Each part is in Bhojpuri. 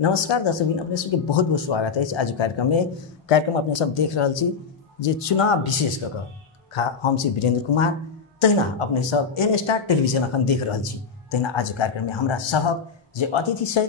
नमस्कार दर्शकबिन, अपने सबके बहुत बहुत स्वागत है आज कार्यक्रम में। कार्यक्रम अपने सब देख रहा छी जे चुनाव विशेष खा हम छी वीरेंद्र कुमार। तहिना अपने सब एन स्टार टेलीविजन अखन देख रहा छी। तहिना आज कार्यक्रम में हमरा सबक जे अतिथि छै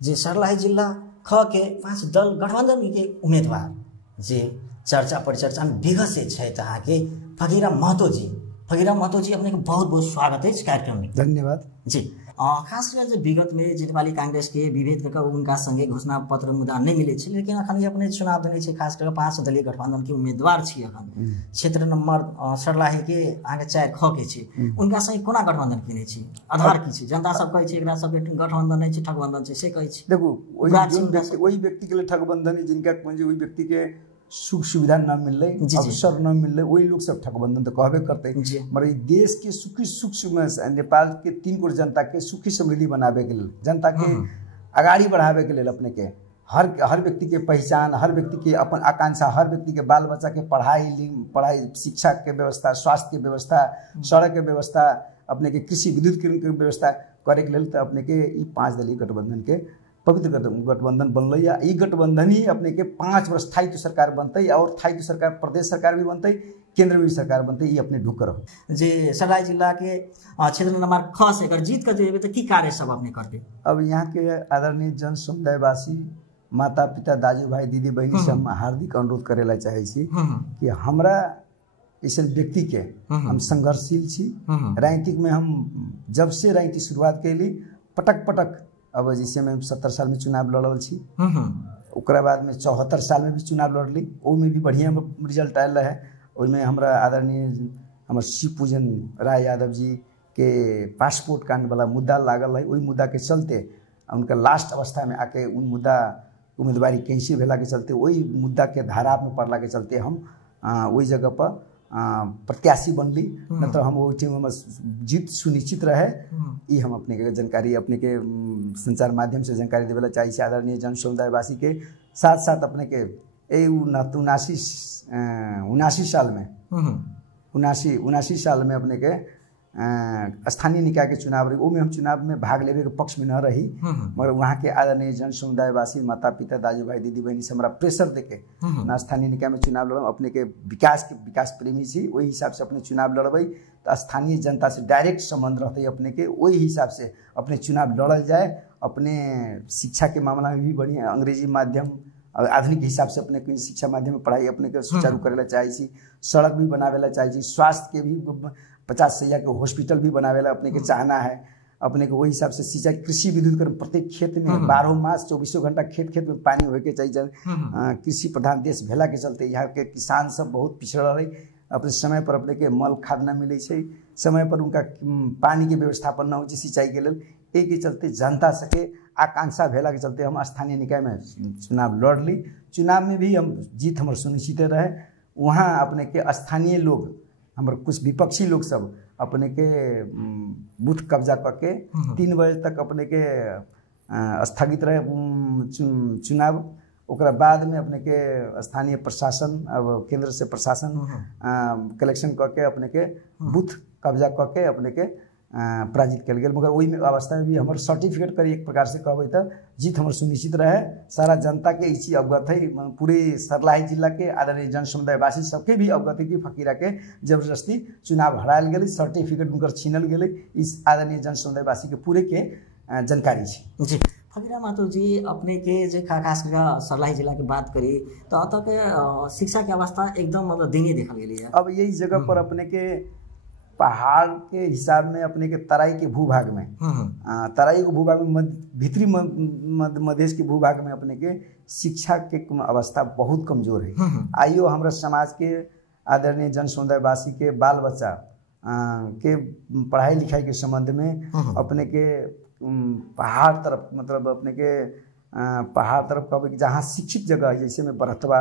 जे सर्लाही जिला ख के 5 दल गठबंधन के उम्मीदवार जे चर्चा परिचर्चा में विगत से छै अहाँ के फकीरा महतो जी। फकीरा महतो जी, अपने के बहुत बहुत स्वागत है इस कार्यक्रम में। धन्यवाद जी। खास कर विगत में जे नेपाली कांग्रेस के विभेद कर उनका संगे घोषणा पत्र मुद्दा नहीं मिले छे, लेकिन अखन अपने चुनाव देने छे। खास कर 5 दलीय गठबंधन के उम्मीदवार छी अखन क्षेत्र नंबर सर्लाही के आगे 4 ख के छी। उनका संगे कोना गठबंधन केने छी, आधार की छी? जनता सब कहे छी एकरा सब के गठबंधन नहीं छी, ठगबंधन छै से कहे छी। देखो वही व्यक्ति के लिए ठगबंधन है जिनका वही व्यक्ति के सुख सुविधा न मिल रही, अवसर न मिल रहे, वही लोग सब ठगबंधन तो कहबे करते हैं। मगर देश के सुखी सुख नेपाल के 3 करोड़ जनता के सुखी समृद्धि बनावे के लिए, जनता के आगाड़ी बढ़ावे के लिए अपने के हर व्यक्ति के पहचान, हर व्यक्ति के अपन आकांक्षा, हर व्यक्ति के बाल बच्चा के पढ़ाई शिक्षा के व्यवस्था, स्वास्थ्य के व्यवस्था, सड़क के व्यवस्था, अपने के कृषि विद्युतीकरण के व्यवस्था करे के लिए अपने के 5 दलीय गठबंधन के पवित्र गठबंधन बनल। ई गठबंधन ही अपने के 5 वर्ष स्थायित्व सरकार बनते और स्थायित्व सरकार प्रदेश सरकार भी बनते, केंद्र में भी सरकार बनते। ये अपने ढुकर हो जे सर्लाही जिला के क्षेत्र नंबर ख से कर जीत कर जेबे तो की कार्य सब अपने करते? अब यहाँ के आदरणीय जन समुदायवासी, माता पिता, दाजू भाई, दीदी बहनी से हम हार्दिक अनुरोध करेला चाहे छी कि हमरा ऐसे व्यक्ति के हम संघर्षशील छी। राजनीतिक में हम जब से राजनीति शुरुआत कैली पटक अब जैसे में 70 साल में चुनाव लड़ल छी, ओकरा बाद में 74 साल में भी चुनाव लड़ली, ओमे भी बढ़िया रिजल्ट आयल रहे। ओइमे हमरा आदरणीय हमर शिव पूजन राय यादव जी के पासपोर्ट कांड वाला मुद्दा लागल है। वही मुद्दा के चलते उनका लास्ट अवस्था में आके उन मुद्दा उम्मीदवारी कैंसिल भेला के चलते, वही मुद्दा के धारा में पड़ला के चलते हम वही जगह पर प्रत्याशी बनली। मतलब हम वो टीम में जीत सुनिश्चित रहे। ये हम अपने के जानकारी अपने के संचार माध्यम से जानकारी देवेला चाहिए। आदरणीय जन समुदायवासी के साथ साथ अपने के 79 साल में अपने के स्थानीय निकाय के चुनाव रही, ओमे हम चुनाव में भाग लेवे के पक्ष में न रही। मगर वहाँ के आदरणीय जन समुदायवासी, माता पिता, दाजू भाई, दीदी बहनी से हमारा प्रेशर देके ना स्थानीय निकाय में चुनाव लड़ब। अपने के विकास प्रेमी छी, वही हिसाब से अपने चुनाव लड़बै तो स्थानीय जनता से डायरेक्ट संबंध रहते अपने के, वही हिसाब से अपने चुनाव लड़ल जाए। अपने शिक्षा के मामला में भी बढ़िया अंग्रेजी माध्यम आधुनिक हिसाब से अपने के शिक्षा माध्यम में पढ़ाई अपने के सुचारू करेला चाहे छी, सड़क भी बनावेला चाहे छी, स्वास्थ्य के भी 50 सैया के हॉस्पिटल भी बनावेला अपने के चाहना है। अपने को वही हिसाब से सिंचाई, कृषि विद्युतीकरण प्रत्येक खेत में 12 मास 24 घंटा खेत में पानी होके चाहिए। कृषि प्रधान देश भेला के चलते यहाँ के किसान सब बहुत पिछड़ रहे। अपने समय पर अपने के मल खाद न मिले, समय पर उनका पानी के व्यवस्थापन न हो सिंचाई के लिए। एक के चलते जनता सके आकांक्षा भेला के चलते हम स्थानीय निकाय में चुनाव लड़ली। चुनाव में भी हम जीत हमारे सुनिश्चित रहे। वहाँ अपने के स्थानीय लोग, हमारे कुछ विपक्षी लोग सब अपने के बूथ कब्जा करके 3 बजे तक अपने के स्थगित रहे चुनाव। ओकरा बाद में अपने के स्थानीय प्रशासन, अब केंद्र से प्रशासन कलेक्शन करके अपने के बूथ कब्जा करके अपने के पराजित कल गया। मगर वही अवस्था में भी हमारे सर्टिफिकेट करी एक प्रकार से कहबे तो जीत हमारे सुनिश्चित रहे। सारा जनता के इस चीज अवगत है, पूरे सर्लाही जिला के आदरणीय जन समुदायवासी सबके भी अवगत है कि फकीरा के जबरदस्ती चुनाव हरायल गए, सर्टिफिकेट उनकर छीनल गए। इस आदरणीय जन समुदायवासी के पूरे के जानकारी है। जी फकीरा महतो जी, अपने के जो खास कर सर्लाही जिला की बात करी तो अत के शिक्षा के अवस्था एकदम मतलब दयनीय देखल गई है। अब यही जगह पर अपने के पहाड़ के हिसाब में अपने के तराई के भूभाग में, तराई के भूभाग में भीतरी मधेश के भूभाग में अपने के शिक्षा के अवस्था बहुत कमजोर है। आइयो हमारा समाज के आदरणीय जन समुदायवासी के बाल बच्चा के पढ़ाई लिखाई के संबंध में अपने के पहाड़ तरफ, मतलब अपने के पहाड़ तरफ कब जहाँ शिक्षित जगह है, जैसे में बरहतवा,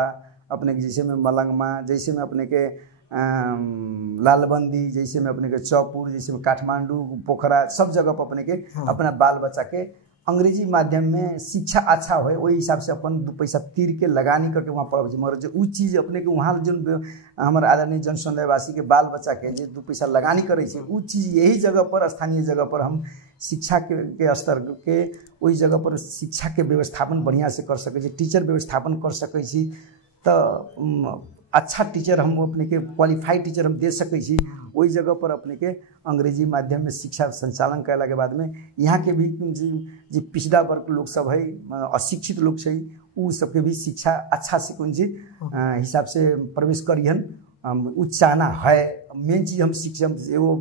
अपने के जैसे में मलंगमा, जैसे में अपने के लालबंदी, जैसे में अपने के चौपुर, जैसे में काठमांडू, पोखरा, सब जगह पर अपने के अपना बाल बच्चा के अंग्रेजी माध्यम में शिक्षा अच्छा हो, वही हिसाब से अपन 2 पैसा तीर के लगानी करके वहाँ पढ़ब। मगर जो उ चीज़ अपने के वहाँ जो हमारे आदरणीय जन समुदायवासी के बाल बच्चा के जो 2 पैसा लगानी करे उ चीज़ यही जगह पर स्थानीय जगह पर हम शिक्षा के स्तर के ओहि जगह पर शिक्षा के व्यवस्थापन बढ़िया से कर सकै छी, टीचर व्यवस्थापन कर सकै छी, तो अच्छा टीचर हम अपने के क्वालिफाइड टीचर हम दे सकै छी। ओहि जगह पर अपने के अंग्रेजी माध्यम में शिक्षा संचालन कैला के बाद में यहाँ के भी जी पिछड़ा वर्ग लोग सब है, अशिक्षित लोग छै, उ सबके भी शिक्षा अच्छा से कौन जी हिसाब से प्रवेश करियन, उच्चाना है। मेन चीज हम शिक्षा एगो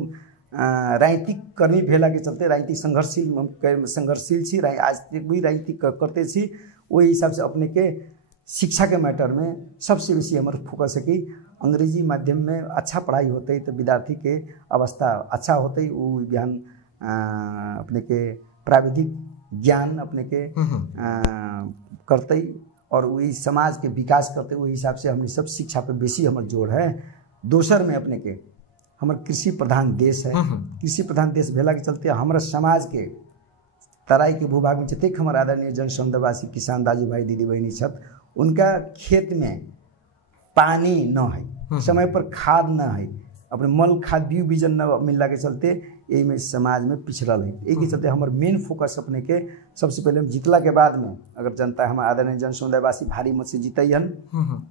राजनीतिक कर्मी भेला के चलते राजनीतिक संघर्षशील छी, आज तक भी राजनीतिक करते छी। वही हिसाब से अपने के शिक्षा के मैटर में सबसे बेसी हमारे फोकस है कि अंग्रेजी माध्यम में अच्छा पढ़ाई होते तो विद्यार्थी के अवस्था अच्छा होते, वो ज्ञान अपने के प्राविधिक ज्ञान अपने के करते और वही समाज के विकास करते। वही हिसाब से हमने सब शिक्षा पे बेसी हमारे जोर है। दोसर में अपने के हमारे कृषि प्रधान देश है, कृषि प्रधान देश भेला के चलते हमारा समाज के तराई के भूभाग में जतेक हमारे आदरणीय जनसमुदायवासी किसान दाजू भाई दीदी बहनी छत, उनका खेत में पानी न है, समय पर खाद न है, अपने मल खाद बीज बीजन न मिलने के चलते यही में समाज में पिछड़ल है। एक ही चलते हमारे मेन फोकस अपने के सबसे पहले हम जीतला के बाद में अगर जनता हमारे आदरणीय जनसमुदायवासी भारी मत से जीतन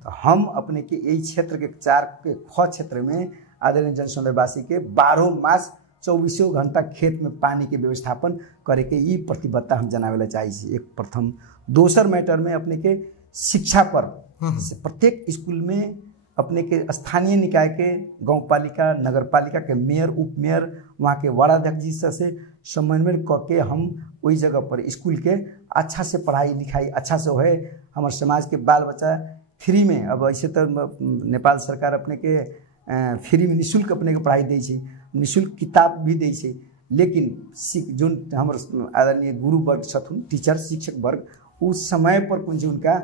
तो हम अपने के यही क्षेत्र के 4 के ख क्षेत्र में आदरणीय जनसमुदायवासी के 12 मास 24 घंटा खेत में पानी के व्यवस्थापन करे के ये प्रतिबद्धता हम जनावेला चाहिए। एक प्रथम। दोसर मैटर में अपने के शिक्षा पर प्रत्येक स्कूल में अपने के स्थानीय निकाय के गाँव पालिका नगर पालिका के मेयर उप मेयर वहाँ के वार्डाध्यक्ष जी से समन्वय करके हम वही जगह पर स्कूल के अच्छा से पढ़ाई लिखाई अच्छा से होए, हमारे समाज के बाल बच्चा फ्री में। अब ऐसे तो नेपाल सरकार अपने के फ्री में निःशुल्क अपने के पढ़ाई दै छै, निःशुल्क किताब भी दै छै, लेकिन जो हमारे आदरणीय गुरु वर्ग छथुन टीचर शिक्षक वर्ग उस समय पर कुछ उनका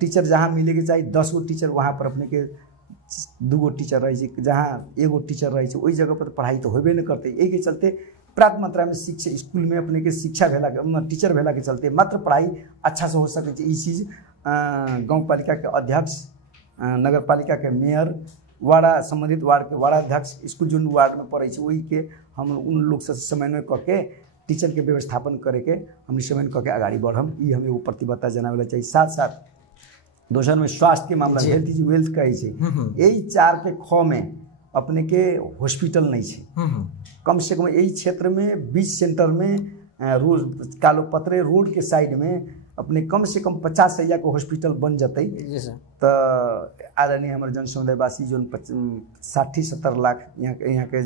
टीचर जहाँ मिले के चाहिए 10 गो टीचर वहाँ पर अपने के 2 गो टीचर रहे, जहाँ 1 गो टीचर रहे वही जगह पर पढ़ाई तो होबे न करते। यही के चलते पर्याप्त मात्रा में शिक्षा स्कूल में अपने के शिक्षा भेला के टीचर भेला के चलते मात्र पढ़ाई अच्छा से हो सके। ये चीज़ गाँव पालिका के अध्यक्ष नगर पालिका के मेयर वार्ड संबंधित वार्ड के वार्डाध्यक्ष स्कूल जो वार्ड में पड़े वही के हम उन लोग से समन्वय करके टीचर के व्यवस्थापन करे के हम समन्वय करके आगे बढ़म, ये हमें वो प्रतिबद्धता जनावेला चाहिए। साथ साथ दोसर में स्वास्थ्य के मामला हेल्थ इज वेल्थ कहे छै, यही 4 के ख में अपने के हॉस्पिटल नहीं है। कम से कम यही क्षेत्र में 20 सेंटर में रोड कालो पत्रे रोड के साइड में अपने कम से कम 50 शैया को हॉस्पिटल बन जते तो आदरणीय हमारे जनसमुदायवासी जो 60-70 लाख यहाँ के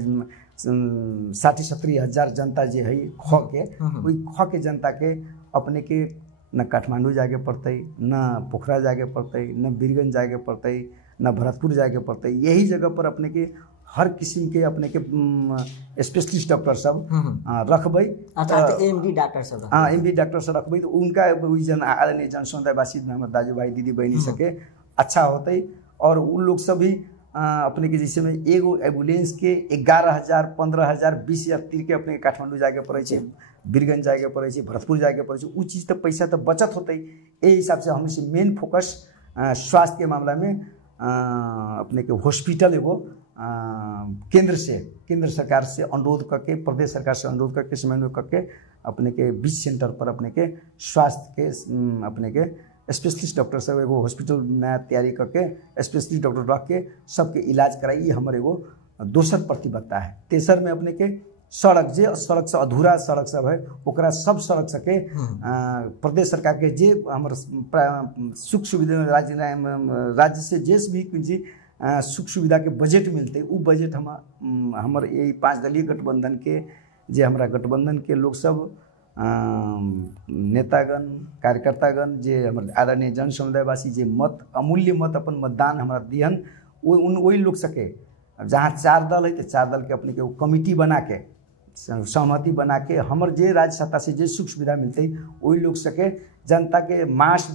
60-70 हजार जनता जो है ख के वही ख के जनता के अपने के न काठमांडू जाके पड़ते, न पोखरा जाके पड़ते, न बीरगंज जाके पड़ते, न भरतपुर जाके पड़ते। यही जगह पर अपने के हर किस्म के अपने के स्पेशलिस्ट डॉक्टर सब रखबै, एमडी डॉक्टर सब एमडी डॉक्टर सब रखबै तो उनका आदरणीय जनसमुदायवासी हमारे दाजू भाई दीदी बहनी सके अच्छा होते। और उन लोग सब भी अपने के जैसे में एगो एम्बुलेंस के 11,000 15,000 20,000 तीर के अपने काठमांडू जाके पड़े छै, बीरगंज जाके पड़े छै, भरतपुर जाके पड़े छै, वो चीज़ तो पैसा तो बचत होते। यही हिसाब से हमसे मेन फोकस स्वास्थ्य के मामला में अपने के हॉस्पिटल एगो केंद्र सरकार से अनुरोध करके प्रदेश सरकार से अनुरोध करके समन्वय करके अपने के 20 सेंटर पर अपने के स्वास्थ्य के अपने के स्पेशलिस्ट डॉक्टर सब एगो हॉस्पिटल नया तैयारी करके स्पेशलिस्ट डॉक्टर रख के सबके इलाज कराई, हमारे एगो दोसर प्रतिबद्धता है। तेसर में अपने के सड़क से अधूरा सड़क सब है ओकरा सब सड़क सके प्रदेश सरकार के जे हमारे सुख सुविधा राज्य से जैसे भी कुछ सुख सुविधा के बजट मिलते वो बजट हमारे यही 5 दलीय गठबंधन के जे हमारा गठबंधन के लोग सब नेतागण कार्यकर्तागण जे हमारे आदरणीय जन समुदायवासी जे मत अमूल्य मत अपन मतदान हमारा दिहन वही लोग सके। जहाँ 4 दल है तो 4 दल के अपने के कमिटी बना के सहमति बना के हमर जे राज्य सत्ता से जे सुख सुविधा मिलते वही लोग सके जनता के मास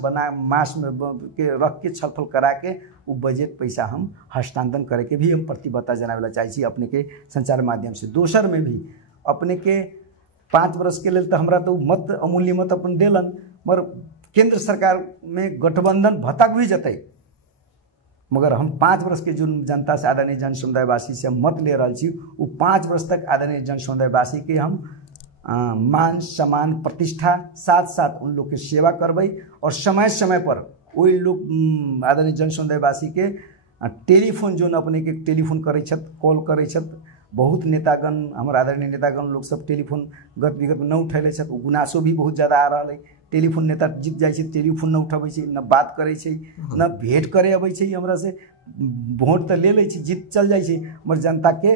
में के रख के छलफल करा के वो बजट पैसा हम हस्तांतरण करे के भी हम प्रतिबद्धता जनावेला चाहिए अपने के संचार माध्यम से। दोसर में भी अपने के 5 वर्ष के लिए तो हमरा तो मत अमूल्य मत अपन दिलन, मगर केंद्र सरकार में गठबंधन भटक भी जते, मगर हम 5 वर्ष के जो जनता से आदरणीय जन समुदायवासी से मत ले रहा छी वो 5 वर्ष तक आदरणीय जन समुदायवासी के हम मान सम्मान प्रतिष्ठा साथ साथ उन लोग के सेवा करबै और समय समय पर वही लोग आदरणीय जनसमुदायवासी के टेलीफोन जो अपने के टेलीफोन करै छथि कॉल करै छथि। बहुत नेतागण हमारे आदरणीय नेतागण लोग सब टेलीफोन गत विगत में न उठैले छथि। उ गुनासो भी बहुत ज़्यादा आ रहा है। टेलीफोन नेता जीत जाइ छै टेलीफोन न उठबै छै, न बात करै छै, न भेंट करे अबै छै हमरा से। वोट तो ले लै छै, जीत चल जाइ छै, मगर जनता के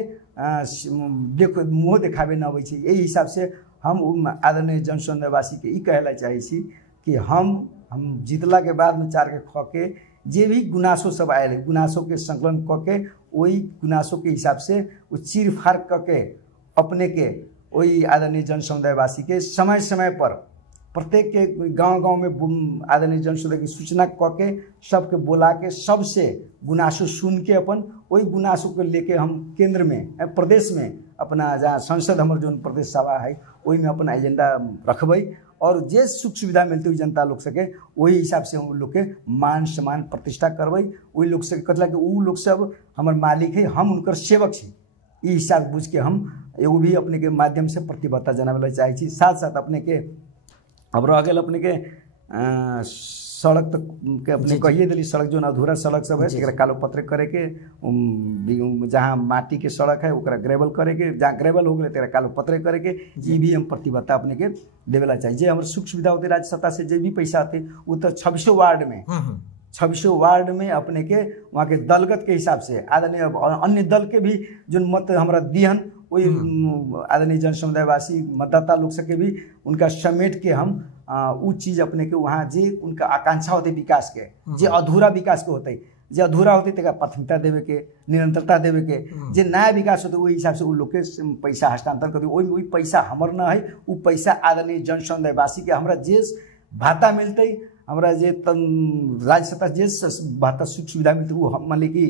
देखो मुँह देखाबे न अबै छै। यही हिसाब से हम आदरणीय जनसमुदायवासी के ई कहला चाहै छी कि हम जीतला के बाद में 4 के ख के जे भी गुनासो सब आयल है गुनासो के संकलन क के वही गुनासो के हिसाब से वो चीर फाड़ क के अपने के वही आदरणीय जनसमुदायवासी के समय समय पर प्रत्येक के गांव-गांव में आदरणीय जनसमुदाय की सूचना क के सबके बुला के सबसे गुनासो सुन के अपन वही गुनासो को लेके हम केंद्र में प्रदेश में अपना जहाँ संसद हमारे जो प्रदेश सभा है वही में अपना एजेंडा रखबै और जे सुख सुविधा मिलते हुई जनता लोग सके वही हिसाब से हम लोग के मान सम्मान प्रतिष्ठा करबै। वही लोग से कतला कि उ लोग सब हमार मालिक है, हम उनकर सेवक छी। ई हिसाब बुझ के हम एगो भी अपने के माध्यम से प्रतिबद्धता जनावे चाहे छी। साथ साथ अपने के अब रह गेल अपने के सड़क तक के अपने कहिए दिली सड़क जो अधूरा सड़क सब है तक कालो पत्र करे के जहाँ माटी के सड़क है ओकरा ग्रेवल करे के, जहाँ ग्रेवल हो गए तेरा कालो पत्र करे के। ये भी हम प्रतिबद्धता अपने के देवेला चाहिए। जे हमारे सुख सुविधा होते राज्य सत्ता से जे भी पैसा आते वो तो 26 वार्ड में 26 वार्ड में अपने के वहाँ के दलगत के हिसाब से आदरणीय अन्य दल के भी जो मत हमारा दिहन वही आदरणीय जनसमुदायवासी मतदाता लोग सके भी उनका समेट के हम वो चीज़ अपने के वहाँ जे उनका आकांक्षा होते विकास के, जे अधूरा विकास के होते, जे अधूरा होते तक प्राथमिकता देवे के, निरंतरता देवे के, जे नया विकास होते वही हिसाब से उन लोग के पैसा हस्तांतरण कर वही पैसा हमर न है। वो पैसा आदरणीय जनसमुदायवासी के हमरा जे भाता मिलते हमरा जे राज्य सत्ता जे भाता सुख सुविधा मिलते वो हम मान ली कि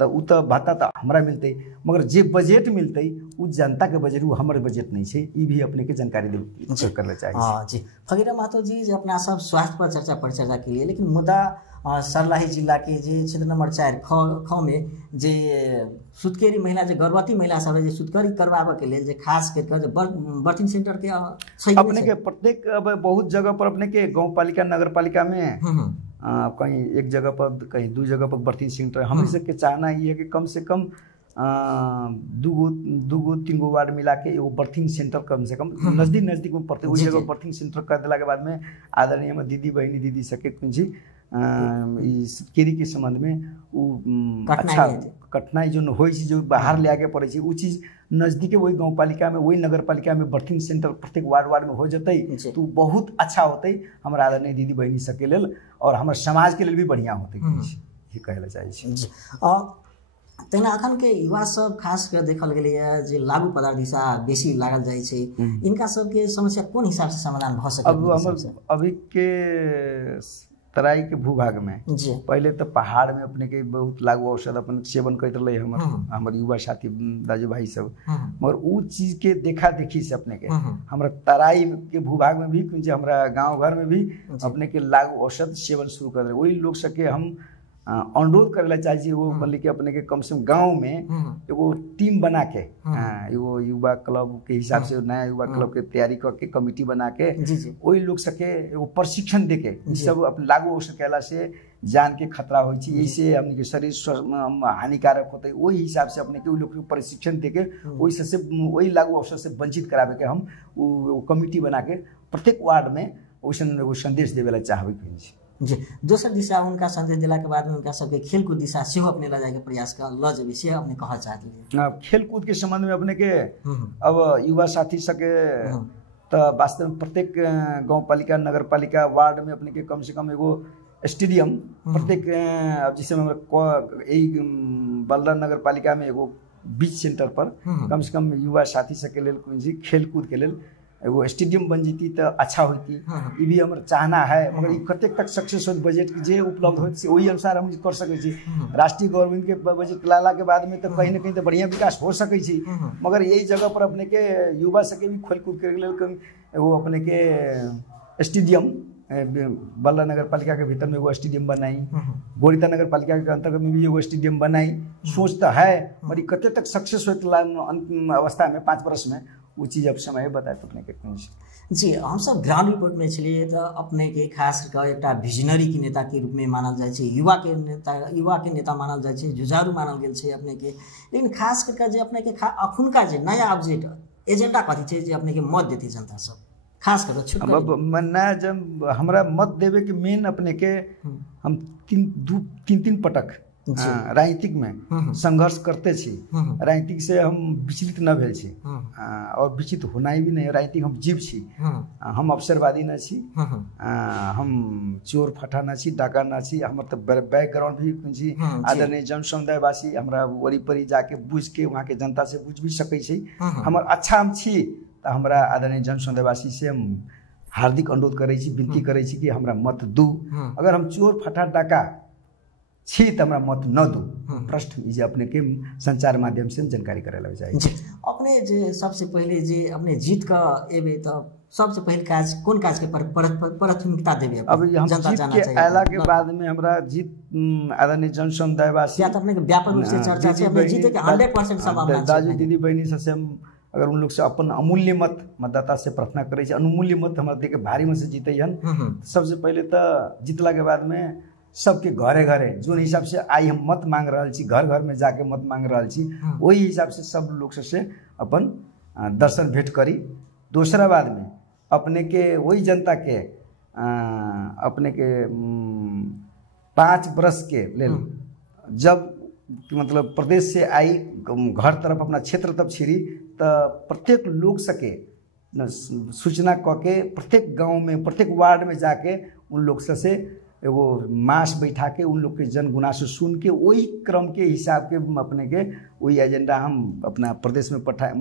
तो उ तो भाता तो हमरा मिलते, मगर जे बजट मिलते उ जनता के बजट वो हमारे बजट नहीं है। ये भी अपने के जानकारी दे करना चाहिए। हाँ जी, फकीरा महतो जी जे अपना सब स्वास्थ्य पर चर्चा परिचर्चा के लिए, लेकिन मुद्दा सर्लाही जिला के जे क्षेत्र नंबर 4 ख में जे सुतकेरी महिला जे गर्भवती महिला सब जे सुतकरी करवाबे के लिए जे खास करके बर्थिंग सेंटर के सही अपने के प्रत्येक अब बहुत जगह पर अपने के गांव पालिका नगर पालिका में कहीं एक जगह पर कहीं 2 जगह पर बर्थिंग सेंटर। हम सबके चाहना ये है कि कम से कम 2-3 वार्ड मिला के एगो बर्थिंग सेंटर कम से कम नजदीक में पड़ते उस जगह बर्थिंग सेंटर कर दिला के बाद में आदरणीय में दीदी बहनी दीदी सके कुछ केरी के संबंध में अच्छा कठिनाई जो हो जो बाहर ले आके पड़े वो चीज़ नजदीके वही गाँव पालिका में वही नगर पालिका में बर्थिंग सेंटर प्रत्येक वार्ड में हो जाते तो बहुत अच्छा होते हमारा आदरणीय दीदी बहनी सबके लेल और हमारे समाज के लिए भी बढ़िया होते ये कहला चाहिए। तेना अखन के युवा सब खास कर देखल गेलैया जे लागू पदार्थ दिशा बेसी लागल जाइ छै, इनका सबके समस्या कोन हिसाब से समाधान भ सकै? अब अभी के तराई के भूभाग में पहले तो पहाड़ में अपने के बहुत लागू औषध अपन सेवन करते रहे हमारे युवा साथी दाजू भाई सब, मगर वो चीज के देखा देखी से अपने के हमारा तराई के भूभाग में भी कुछ हमारा गांव घर में भी अपने के लागू औषध सेवन शुरू कर रहे। वही लोग सके हम अनुरोध करेला चाहिए वो मतलब कि अपने के कम से कम गाँव में एगो टीम बना के एगो युवा क्लब के हिसाब से नया युवा क्लब के तैयारी करके कमिटी बना के वही लोग सके एगो प्रशिक्षण दे के सब अपने लागू औषध कहला से जान के खतरा हो ऐसे अपने के शरीर हानिकारक होते वही हिसाब से अपने के लोग प्रशिक्षण दे के वही लागू औषध से वंचित करावे के हम वो कमिटी बना के प्रत्येक वार्ड में वैसन एगो संदेश देवे चाहबे जी। दोसर दिशा उनका संदेश दिला के बाद में उनका सबके खेलकूद दिशा से अपने ला जाके प्रयास कर ल जे विषय अपने कहा चाहते खेलकूद के संबंध में अपने के अब युवा साथी सके तो वास्तव में प्रत्येक गांव पालिका नगर पालिका वार्ड में अपने के कम से कम एगो स्टेडियम प्रत्येक अब जिसमें यही बलरा नगर पालिका में एगो बीच सेंटर पर कम से कम युवा साथी सके लेल खेलकूद के लेल एगो स्टेडियम बन जीती तो अच्छा होती। ये भी हमारे चाहना है, मगर कतेक तक सक्सेस हो बजट जे उपलब्ध हो वही अनुसार हम कर सके छी। राष्ट्रीय गवर्नमेंट के बजट लाला के बाद में तो कहीं ना कहीं तो बढ़िया विकास हो सके छी, मगर यही जगह पर अपने के युवा सके भी खेलकूद के एगो अपने के स्टेडियम बल्ला नगर पालिका के भीतर में एगो स्टेडियम बनाई, गोरिता नगर पालिका के अंतर्गत में भी एगो स्टेडियम बनाई। सोच तो है मगर कते तक सक्सेस हो अंतिम अवस्था में 5 वर्ष में वो चीज़ अब समय बताए अपने के कुछ जी हम सब ग्राउंड रिपोर्ट में छलिए तो अपने के खास करके एक विजनरी के नेता के रूप में मानल जाए छे, युवा के नेता मानल जाए छे, जुझारू मानल गेल छे अपने के। लेकिन खास करके जे अपने के अखुनका जे नया अपडेट एजेंडा कथी छे जे अपने के मत देती जनता सब खास करके अब नया जब हमरा मत देवे के मेन अपने के हम तीन पटक राजनीतिक में संघर्ष करते छी। राजनीतिक से हम विचलित न भेल छी और विचलित होनाई भी नहीं। राजनीतिक हम जीव छी, हम अवसरवादी न छी, हम चोर फटा न छी, डाका न छी। हमर तो बैकग्राउंड भी छी आदरणीय जन समुदायवासी हमरा वरीपरी जाके बुझ के वहाँ के जनता से बुझ भी सकै छी हमर अच्छा हम छी। तो हमरा आदरणीय जन समुदायवासी से हम हार्दिक अनुरोध करे छी, विनती करे छी कि हमरा मत दू। अगर हम चोर फटा डाका छी तो हमरा मत न दू। प्रश्न इजे अपने के संचार माध्यम से जानकारी करे लगे चाहिए। अपने जे सबसे पहले जे अपने जीत का एबे तो सबसे पहले काज कौन काज के प्राथमिकता देबे? अब हम जीत के आला के बाद में हमरा जीत आदरणीय जन समुदायवासी या तो अपने के व्यापक रूप से चर्चा से अपने जीते के 100% संभावना है। दाजू दीदी बहनी से हम अगर उन लोग से अपन अमूल्य मत मतदाता से प्रार्थना करे छी, अनमूल्य मत हमरा दे के भारी मत से जीते हन। सबसे पहले तो जीतला के बाद में सबके घरे घरे जो हिसाब से आई हम मत मांग रहा छी, घर घर में जाके मत मांग रहा छी, वही हिसाब से सब लोग से अपन दर्शन भेंट करी। दूसरा बाद में अपने के वही जनता के अपने के 5 वर्ष के लेल जब मतलब प्रदेश से आई घर तरफ अपना क्षेत्र तब छिरी तो प्रत्येक लोग सके सूचना क के प्रत्येक गांव में प्रत्येक वार्ड में जाके उन लोग से एगो मास बैठा के उन लोग के जन गुनासो सुन के वही क्रम के हिसाब के अपने के वही एजेंडा हम अपना प्रदेश में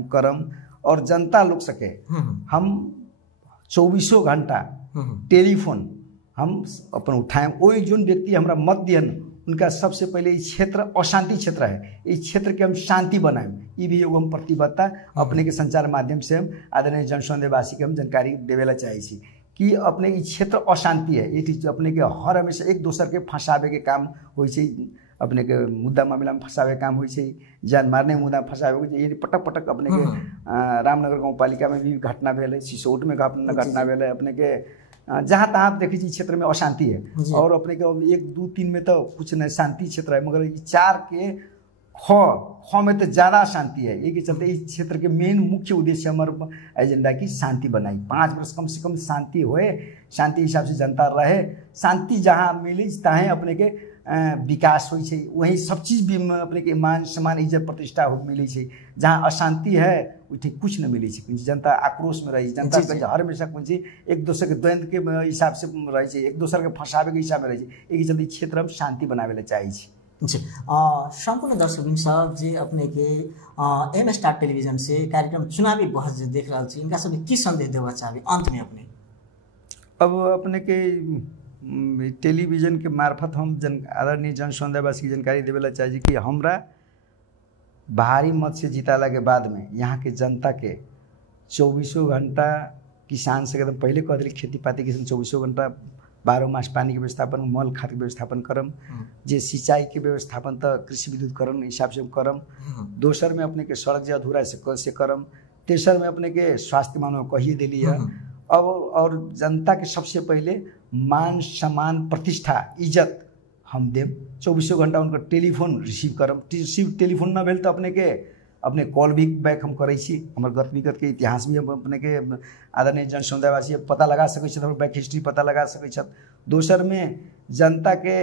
करम। और जनता लोग सके हम 24 घंटा टेलीफोन हम अपन उठाएं। वही जो व्यक्ति हमरा मत दियन उनका सबसे पहले इस क्षेत्र अशांति क्षेत्र है, इस क्षेत्र के हम शांति बनाएं। ये भी एगो हम प्रतिबद्धता अपने के संचार माध्यम से हम आदरणीय जन समुदायवासी के हम जानकारी देवेला चाहे छी कि अपने इस क्षेत्र अशांति है। ये अपने के हर हमेशा एक दोसर के फंसावे के काम हो, अपने के मुद्दा मामला में फंसावे काम हो, जान मारने मुद्दा फंसावे हो। ये पटक पटक अपने के रामनगर गाँव पालिका में भी घटना भेल है, सिसौट में घटना भेल है। अपने के जहाँ तहाँ देखी क्षेत्र में अशांति है और अपने के 1, 2, 3 में तो कुछ नहीं शांति क्षेत्र है, मगर 4 के ख में तो ज़्यादा शांति है। ये के चलते इस क्षेत्र के मेन मुख्य उद्देश्य हमारे एजेंडा की शांति बनाई। 5 वर्ष कम से कम शांति होए, शांति हिसाब से जनता रहे, शांति जहाँ मिली तहें अपने के विकास हो, वही सब चीज़ भी अपने के मान सम्मान इज्जत प्रतिष्ठा हो मिली है। जहाँ अशांति है उठी कुछ न मिली है। जनता आक्रोश में रही, जनता के हर हमेशा कुछ एक दूसरे के द्वंद्व के हिसाब से रही, एक दूसरे के फंसावे के हिसाब में रही। एक चलते क्षेत्र हम शांति बनावे चाहिए। जी संपूर्ण दर्शक सब जे अपने के एम स्टार टेलीविजन से कार्यक्रम चुनावी बहस जे देख रहा छी, इनका सब की संदेश देवा चाहे अंत में अपने? अब अपने के टेलीविजन के मार्फत हम आदरणीय जन समुदायवासी की जानकारी देवेला चाहिए कि हमरा भारी मत से जीताला के बाद में यहाँ के जनता के 24 घंटा किसान से एकदम पहले कह दी खेती पाती किसान 24 घंटा 12 मास पानी के व्यवस्थापन, मल खाद के व्यवस्थापन करम, जे सिंचाई के व्यवस्थापन तो कृषि विद्युतकरण हिसाब से करम। दोसर में अपने के सड़क जो अधूरा से करम। तेसर में अपने के स्वास्थ्य मानव कहिए दिली है। अब और जनता के सबसे पहले मान सम्मान प्रतिष्ठा इज्जत हम देव। 24 घंटा उनका टेलीफोन रिसीव करम। टेलीफोन न भेल तो अपने कॉल भी बैक हम करे छी। हमर गत विगत के इतिहास भी हम अपने के आदरणीय जन समुदायवासी पता लगा सकै छथि, हमर बैक हिस्ट्री पता लगा सकै छथि। दोसर में जनता के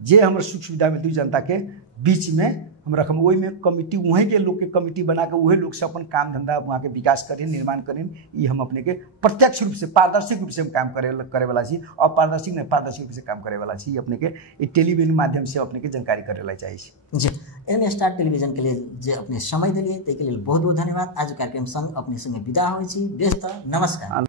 जे हमर सुख सुविधा मिलती जनता के बीच में हम रखम। वही में कमिटी वहीं के लोग के कमिटी बना के वही लोग से अपन काम धंधा वहाँ के विकास करें, निर्माण करें। ये हम अपने के प्रत्यक्ष रूप से पारदर्शी रूप से हम काम करे वाला छी। और पारदर्शी नहीं पारदर्शी रूप से काम करे वाला छी। अपने के टेलीविजन माध्यम से अपने के जानकारी करे ला चाहिए। जी एम स्टार टेलीविजन के लिए जे अपने समय दिलिए के लिए बहुत बहुत धन्यवाद। आज कार्यक्रम संग अपने संगे विदा हो। व्यस्त नमस्कार।